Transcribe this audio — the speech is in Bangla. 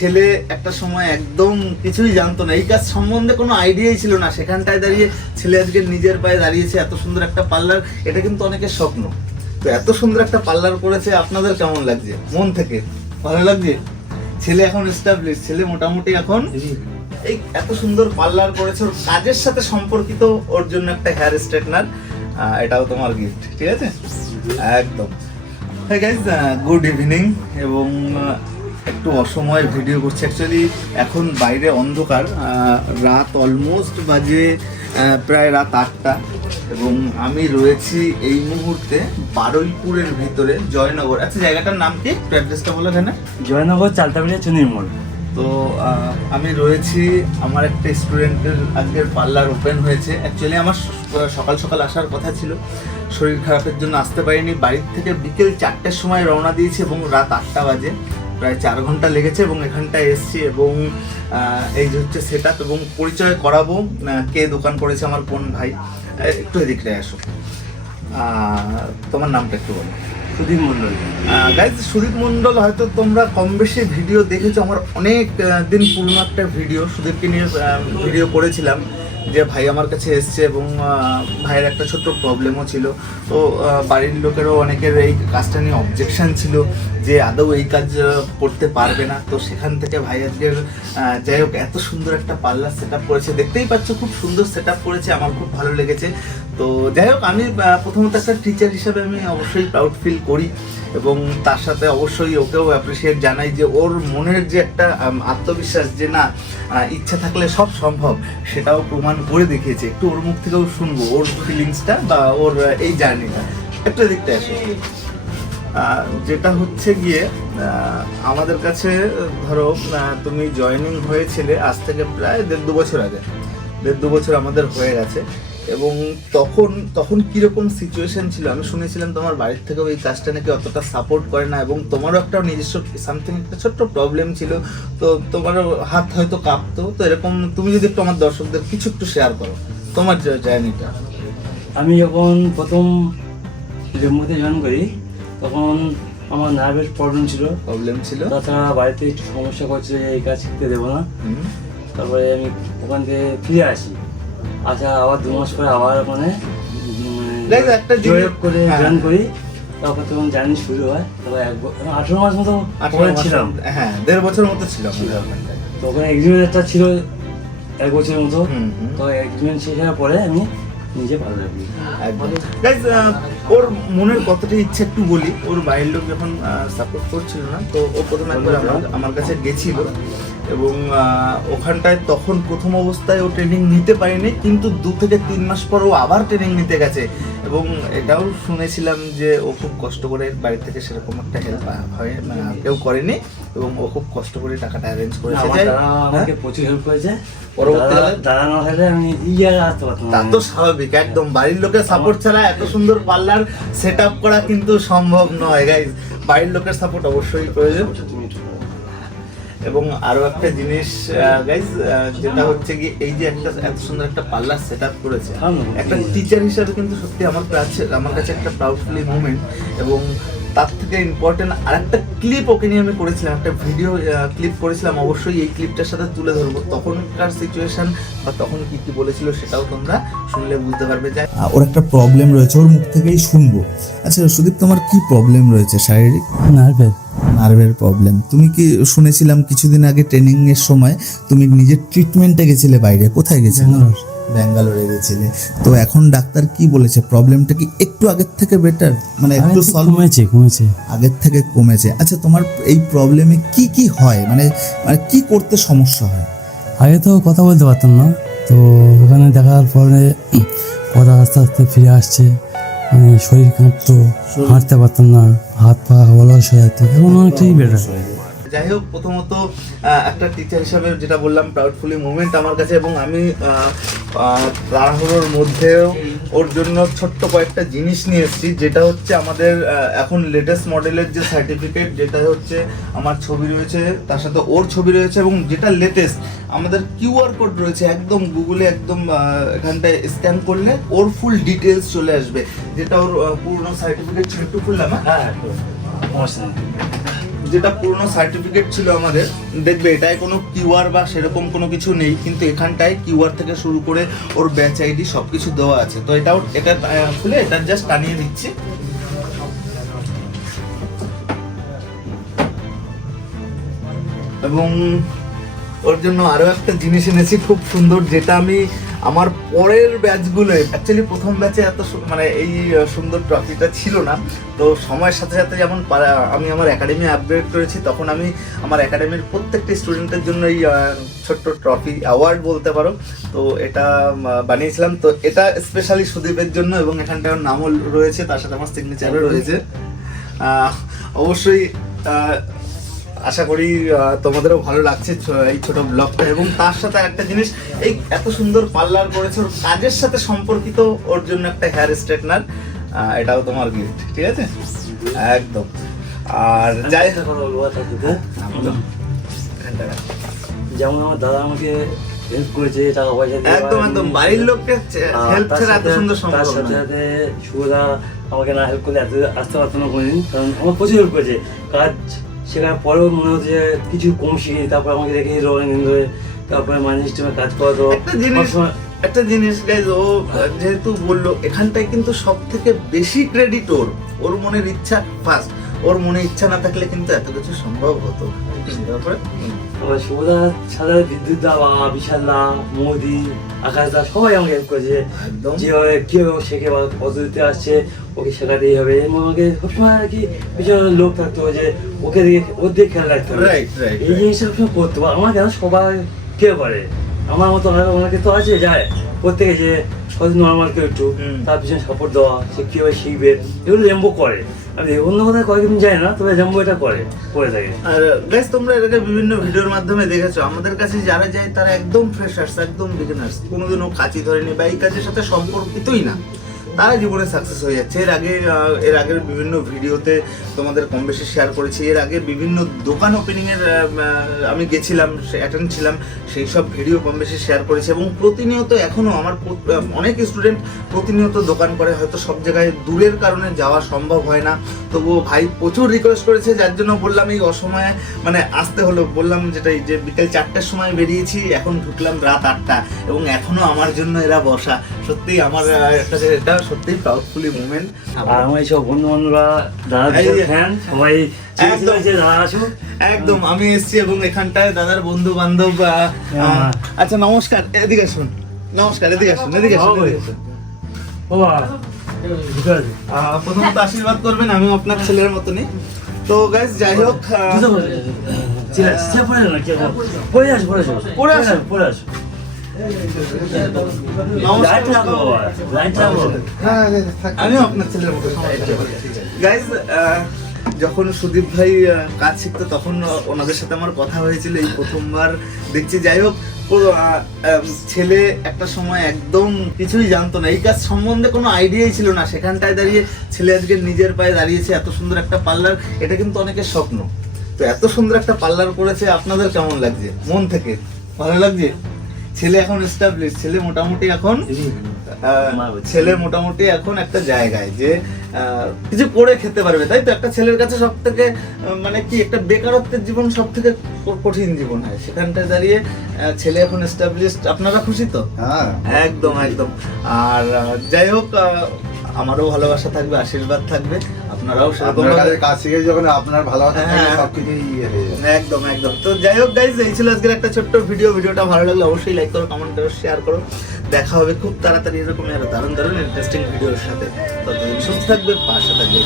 ছেলে একটা সময় একদম কিছুই জানতো না, এই কাজ সম্বন্ধে কোনো আইডিয়াই ছিল না, সেখানটায় দাঁড়িয়ে ছেলে আজকে নিজের পায়ে দাঁড়িয়েছে, এত সুন্দর একটা পার্লার, এটা কিন্তু অনেকের স্বপ্ন। তো এত সুন্দর একটা পার্লার করেছে, আপনাদের কেমন লাগছে? মন থেকে ভালো লাগছে? ছেলে এখন এস্টাবলিশ, ছেলে মোটামুটি এখন এই এত সুন্দর পার্লার করেছে, ওর কাজের সাথে সম্পর্কিত ওর জন্য একটা হেয়ার স্ট্রেটনার, এটাও তোমার গিফট, ঠিক আছে? একদম। Hi guys, good evening. এবং একটু অসময়ে ভিডিও করছি, অ্যাকচুয়ালি এখন বাইরে অন্ধকার, রাত অলমোস্ট বাজে প্রায় রাত 8টা, এবং আমি রয়েছি এই মুহূর্তে বারুইপুরের ভিতরে জয়নগর। আচ্ছা, জায়গাটার নাম কি? অ্যাড্রেসটা বলো। এখানে জয়নগর চালতাবাড়িয়া চুনির মোড়। তো আমি রয়েছি, আমার একটা স্টুডেন্টের আজকের পার্লার ওপেন হয়েছে। অ্যাকচুয়ালি আমার সকাল সকাল আসার কথা ছিল, শরীর খারাপের জন্য আসতে পারিনি। বাড়ির থেকে বিকেল 4টের সময় রওনা দিয়েছি এবং রাত 8টা বাজে, প্রায় 4 ঘন্টা লেগেছে এবং এখানটায় এসছি। এবং এই যে হচ্ছে সেট আপ, এবং পরিচয় করাবো কে দোকান করেছে, আমার কোন ভাই। একটু এদিকটায় আসো, তোমার নামটা একটু বলো। সুদীপ মণ্ডল। গাইজ, সুদীপ মণ্ডল হয়তো তোমরা কম বেশি ভিডিও দেখেছো। আমার অনেক দিন পুরনো একটা ভিডিও, সুদীপকে নিয়ে ভিডিও করেছিলাম, যে ভাই আমার কাছে এসছে এবং ভাইয়ের একটা ছোট্ট প্রবলেমও ছিল। তো বাড়ির লোকেরও অনেকের এই কাজটা নিয়ে অবজেকশন ছিল যে আদৌ এই কাজ করতে পারবে না। তো সেখান থেকে ভাই আজকের যাই হোক এত সুন্দর একটা পার্লার সেট আপ করেছে, দেখতেই পাচ্ছ খুব সুন্দর সেট আপ করেছে, আমার খুব ভালো লেগেছে। তো যাই হোক, আমি প্রথমত একটা টিচার হিসাবে আমি অবশ্যই প্রাউড ফিল করি, এবং তার সাথে অবশ্যই ওকেও অ্যাপ্রিসিয়েট জানাই যে ওর মনের যে একটা আত্মবিশ্বাস, যে না ইচ্ছা থাকলে সব সম্ভব, সেটাও প্রমাণ করে দেখিয়েছে। একটু ওর মুখ থেকেও শুনবো ওর ফিলিংসটা বা ওর এই জার্নিটা। একটু দেখতে আসো। যেটা হচ্ছে গিয়ে আমাদের কাছে ধরো তুমি জয়েনিং হয়েছিলে আজ থেকে প্রায় 1.5-2 বছর আগে, 1.5-2 বছর আমাদের হয়ে গেছে। এবং তখন কিরকম সিচুয়েশন ছিল? আমি শুনেছিলাম তোমার বাড়ির থেকেও এই কাজটা নাকি অতটা সাপোর্ট করে না, এবং তোমারও একটা নিজস্ব সামথিং একটা ছোট্ট প্রবলেম ছিল, তো তোমারও হাত হয়তো কাঁপতো। তো এরকম তুমি যদি একটু আমার দর্শকদের কিছু একটু শেয়ার করো তোমার জার্নিটা। আমি যখন প্রথম জম্মুতে জয়েন করি তখন আমার নার্ভের প্রবলেম ছিল, তাছাড়া বাড়িতে একটু সমস্যা করছে, এই কাজ শিখতে দেবো না। তারপরে আমি ওখান থেকে ফিরে আসি, আবার 2 মাস পরে আবার মানে একটা জয়েন করে জয়েন করি। তারপর তখন জার্নি শুরু হয়। তারপর 18 মাস মতো ছিলাম, হ্যাঁ 1.5 বছর মতো ছিলাম। তখন এক্সপিরিয়েন্সটা ছিল 1 বছরের মতো। তো এক্সপিরিয়েন্স শেষ হওয়ার পরে আমি নিজে ভালো লাগি। গাইজ, ওর মনের কতটা ইচ্ছে একটু বলি। ওর বাড়ির লোক যখন সাপোর্ট করছিল না, তো ও প্রথমে একবার আমার কাছে গেছিল, এবং ওখানটায় তখন প্রথম অবস্থায় ও ট্রেনিং নিতে পারেনি, কিন্তু 2 থেকে 3 মাস পর ও আবার ট্রেনিং নিতে গেছে। এবং এটাও শুনেছিলাম যে ও খুব কষ্ট করে, বাড়ি থেকে সেরকম একটা হেল্প হয় কেউ করেনি, এবং ও খুব কষ্ট করে টাকাটা অ্যারেঞ্জ করেছে। আমাকে প্রচুর হেল্প করেছে। পরবর্তীকালে দাদা না হলে আমি আসতে পারতাম না। তা তো স্বাভাবিক, একদম বাড়ির লোকের সাপোর্ট ছাড়া এত সুন্দর পার্লার সেট আপ করা কিন্তু সম্ভব নয় গাইজ। বাড়ির লোকের সাপোর্ট অবশ্যই প্রয়োজন। এবং আরো একটা জিনিস গাইজ, যেটা হচ্ছে কি, এই যে একটা এত সুন্দর একটা পার্লার সেট আপ করেছে, একটা টিচার হিসাবে কিন্তু সত্যি আমার কাছে একটা প্রাউডফুলি মুভমেন্ট। এবং তার থেকে ইম্পর্টেন্ট আরেকটা ক্লিপ ওকে নিয়ে আমি করেছিলাম, একটা ভিডিও ক্লিপ করেছিলাম, অবশ্যই এই ক্লিপটার সাথে তুলে ধরবো। তখনকার সিচুয়েশন বা তখন কি কি বলেছিল সেটাও তোমরা শুনলে বুঝতে পারবে যে ওর একটা প্রবলেম রয়েছে, ওর মুখ থেকেই শুনবো। আচ্ছা সুদীপ, তোমার কি প্রবলেম রয়েছে? শারীরিক নার্ভের প্রবলেম। তুমি কি শুনেছিলাম কিছুদিন আগে ট্রেনিং এর সময় তুমি নিজের ট্রিটমেন্টে গেছিলে বাইরে? কোথায় গেছিলে? ব্যাঙ্গালোরে গেছিলে। তো এখন ডাক্তার কি বলেছে? প্রবলেমটা কি একটু আগের থেকে বেটার, মানে একটু সলভ কমেছে আগের থেকে কমেছে? আচ্ছা, তোমার এই প্রবলেমে কি কি হয়, মানে কি করতে সমস্যা হয়? আগে তো কথা বলতে পারতাম না, তো ওখানে দেখার পরে কথা আস্তে আস্তে ফিরে আসছে। মানে শরীর কাঁপতো, হাঁটতে পারতাম না, হাত পা অলস হয়ে যেত, এখন অনেকটাই বেটার। যাই হোক, প্রথমত একটা টিচার হিসাবে যেটা বললাম, প্রাউডফুলি মুভমেন্ট আমার কাছে। এবং আমি তাড়াহুড়োর মধ্যেও ওর জন্য ছোট্ট কয়েকটা জিনিস নিয়ে এসেছি, যেটা হচ্ছে আমাদের এখন লেটেস্ট মডেলের যে সার্টিফিকেট, যেটা হচ্ছে আমার ছবি রয়েছে, তার সাথে ওর ছবি রয়েছে, এবং যেটা লেটেস্ট আমাদের কিউআর কোড রয়েছে, একদম গুগলে একদম এখানটায় স্ক্যান করলে ওর ফুল ডিটেলস চলে আসবে, যেটা ওর পুরনো সার্টিফিকেট ছিল। একটু খুললাম, যেটা পুরনো সার্টিফিকেট ছিল আমাদের, দেখবে এটায় কোনো কিউআর বা সেরকম কোনো কিছু নেই, কিন্তু এখানটায় কিউআর থেকে শুরু করে ওর ব্যাচ আইডি সব কিছু দেওয়া আছে। তো এটা খুলে এটা জাস্ট টানিয়ে দিচ্ছি। এবং ওর জন্য আরো একটা জিনিস এনেছি খুব সুন্দর, যেটা আমি আমার পরের ব্যাচগুলো, অ্যাকচুয়ালি প্রথম ব্যাচে এত মানে এই সুন্দর ট্রফিটা ছিল না। তো সময়ের সাথে সাথে যেমন আমি আমার একাডেমি আপগ্রেড করেছি, তখন আমি আমার একাডেমির প্রত্যেকটি স্টুডেন্টের জন্য এই ছোট্ট ট্রফি অ্যাওয়ার্ড বলতে পারো, তো এটা বানিয়েছিলাম। তো এটা স্পেশালি সুদীপের জন্য, এবং এখানটার নামও রয়েছে, তার সাথে আমার সিগনেচারও রয়েছে। অবশ্যই আশা করি তোমাদেরও ভালো লাগছে এই ছোট ব্লগটা। এবং তার সাথে একটা জিনিস, এই এত সুন্দর পার্লার করেছে, ওর কাজের সাথে সম্পর্কিত ওর জন্য একটা হেয়ার স্ট্রেটনার, এটাও তোমার গিফট, ঠিক আছে? একদম। আর যাই যেমন আমার দাদা আমাকে হেল্প করেছে টাকা পয়সা দিয়ে, একদম বাড়ির লোককে হেল্প ছাড়া এত সুন্দর তার সম্ভব সাথে না। সাথে শুভদা আমাকে না হেল্প করলে এত আসতে পারতো না কোনোদিন, কারণ আমার প্রচুর হেল্প করেছে। কাজ শেখার পরেও মনে হচ্ছে যে কিছু কম শিখি, তারপর আমাকে রেখে দিল অনেকদিন ধরে, তারপরে মানি সিস্টেমে কাজ করা। তো একটা জিনিস গাইজ, ও যেহেতু বললো, এখানটায় কিন্তু সব থেকে বেশি ক্রেডিট ওর মনের ইচ্ছা ফার্স্ট। ওর মনে ইচ্ছা না থাকলে কিন্তু এত কিছু সম্ভব হতো। তারপরে শুভদা সাদা বিদ্যুৎ দা বা বিশাল দা, মোদি, আকাশ দা সবাই আমাকে হেল্প করেছে, একদম যেভাবে কিভাবে শেখে বা পদ্ধতিতে আসছে ওকে শেখাতেই হবে। আমাকে সবসময় আর কি পিছনে লোক থাকতো যে ওকে দিকে ওর দিকে খেয়াল রাখতে হবে, রাইট রাইট। এই জিনিসটা সবসময় করতে হবে। আমার কেন সবাই কেউ করে, আমার মতো অনেকে তো আছে যায় প্রত্যেকে যে সহজ নর্মাল কেউ একটু তার পিছনে সাপোর্ট দেওয়া, সে কীভাবে শিখবে, এগুলো রেম্বো করে। আমি অন্য কোথায় কয়েকদিন যাই না, তবে রেম্বো এটা করে থাকে। আর গাইস, তোমরা এটাকে বিভিন্ন ভিডিওর মাধ্যমে দেখেছো, আমাদের কাছে যারা যায় তারা একদম ফ্রেশার্স, একদম বিগিনার্স, কোনোদিনও কাঁচি ধরেনি বা এই কাজের সাথে সম্পর্কিতই না, তারা জীবনে সাকসেস হয়ে যাচ্ছে। এর আগের বিভিন্ন ভিডিওতে তোমাদের কম বেশি শেয়ার করেছি। এর আগে বিভিন্ন দোকান ওপেনিংয়ের আমি গেছিলাম, অ্যাটেন্ড ছিলাম, সেই সব ভিডিও কম বেশি শেয়ার করেছি। এবং প্রতিনিয়ত এখনও আমার অনেক স্টুডেন্ট প্রতিনিয়ত দোকান করে, হয়তো সব জায়গায় দূরের কারণে যাওয়া সম্ভব হয় না, তবুও ভাই প্রচুর রিকোয়েস্ট করেছে, যার জন্য বললাম এই অসময়ে মানে আসতে হলো। বললাম যেটাই যে বিকেল 4টার সময় বেরিয়েছি, এখন ঢুকলাম রাত 8টা, এবং এখনও আমার জন্য এরা বসা। সত্যি আমার এটা সত্যি প্রাউডফুলি মুভমেন্ট। আর আমার এইসব বন্ধু বান্ধবরা দাদা ফ্যান সবাই দাদা আসো। একদম আমি এসেছি, এবং এখানটায় দাদার বন্ধু বান্ধব। আচ্ছা নমস্কার, এদিকে আসুন। নমস্কার, এদিকে আসুন, এদিকে আসুন। প্রথমত আশীর্বাদ করবেন, আমিও আপনার ছেলের মতনই। তো গাইস যাই হোক, আমিও আপনার ছেলের মতো। গাইস, যখন সুদীপ ভাই কাজ শিখতো তখন ওনাদের সাথে আমার কথা হয়েছিল, এই প্রথমবার দেখছি। যাই হোক, ছেলে একটা সময় একদম কিছুই জানতো না, এই কাজ সম্বন্ধে কোনো আইডিয়াই ছিল না, সেখানটায় দাঁড়িয়ে ছেলে আজকে নিজের পায়ে দাঁড়িয়েছে। এত সুন্দর একটা পার্লার, এটা কিন্তু অনেকের স্বপ্ন। তো এত সুন্দর একটা পার্লার করেছে, আপনাদের কেমন লাগছে? মন থেকে ভালো লাগছে? ছেলে এখন এস্টাবলিশ, ছেলে মোটামুটি এখন একটা জায়গায় যে কিছু করে খেতে পারবে, তাই তো? একটা ছেলের কাছে সব থেকে মানে কি, একটা বেকারত্বের জীবন সব থেকে কঠিন জীবন হয়, সেখানটায় দাঁড়িয়ে ছেলে এখন এস্টাবলিশ। আপনারা খুশি তো? হ্যাঁ, একদম একদম। আর যাই হোক, আমারও ভালোবাসা থাকবে, আশীর্বাদ থাকবে, আপনারাও সেরকম কাজ শিখে যখন আপনার ভালোবাসা হ্যাঁ, সবকিছুই একদম একদম। তো যাই হোক গাইজ, এই ছিল আজকের একটা ছোট্ট ভিডিওটা ভালো লাগলে অবশ্যই লাইক করো, কমেন্ট করো, শেয়ার করো। দেখা হবে খুব তাড়াতাড়ি এরকম আরো দারুণ ইন্টারেস্টিং ভিডিওর সাথে। ততদিন সুস্থ থাকবে, পাশে থাকবে।